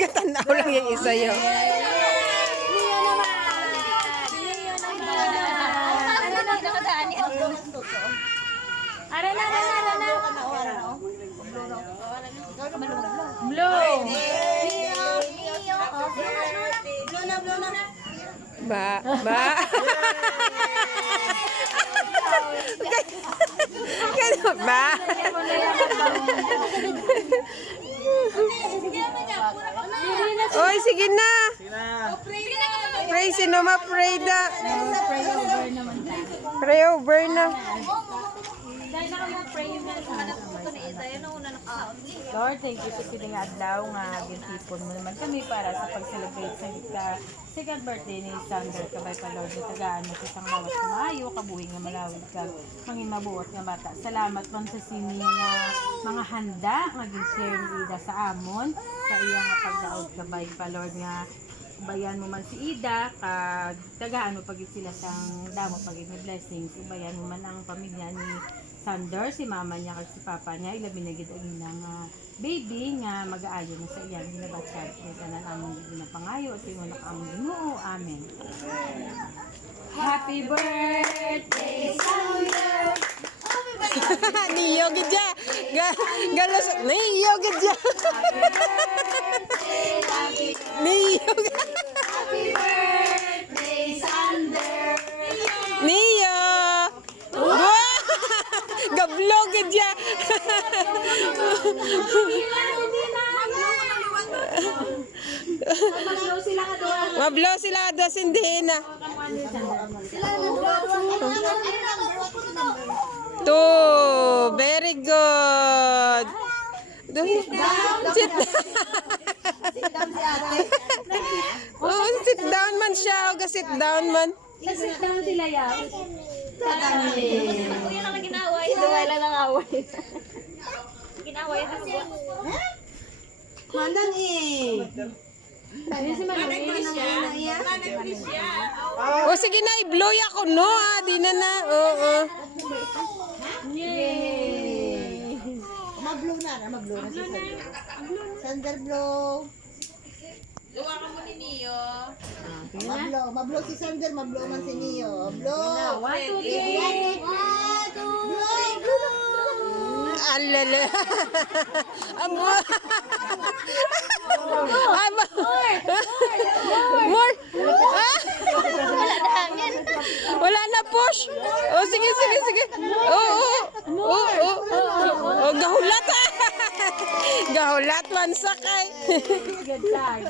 Katanaw lang yung isa yun. Ba. Kano ba? Oy, sige na. Pray, sino ma-pray na? Pray over na. Lord, thank you sa sining adlaw nga gintipon mo naman kami para sa pag-celebrate sa second birthday ni Sander Kabay pa Lord na tagaan mo sa isang lawas na maayo, kabuhi nga malawid ka, mangin mabuot nga bata. Salamat man sa sining nga mga handa nga gin-share ni Ida sa amon, sa iya nga pagdaog Kabay pa Lord nga ubayan mo man si Ida, kag tagaan mo pagit sila sang damo pagit ni blessings, ubayan mo man ang pamilya ni Sander, si mama niya kag si papa niya, ilabi na gid ang baby nga mag-aayo na sa iyang ginabatad. Kaya tanan among ginapangayo sa imo nakamong Ginoo. Amen. Happy birthday, Sander! Niyo gidya. Galos niyo gidya. Niyo. Happy birthday, Sander! Niyo. Gablog gidya. Mablo sila do sindina. Two, very good. Sit oh, sit down man siya. Sit down man. Sit down sila ya. Kuya lang ginaway. Daway lang ang away. Ginaway ito siya. Mandang eh. O sige na, i-blow ako no. Di na na. Oo. Mag-blow na si Sander. Sander blow. Luwa ka mo ni Neo. Mablow si Sander, mablow man si Neo. Blow. 1, 2, 3. Alala. Amo. Amo. More. Wala na push. Oh, sige. Oh, gahulat. Gahulat man sakay. Good luck.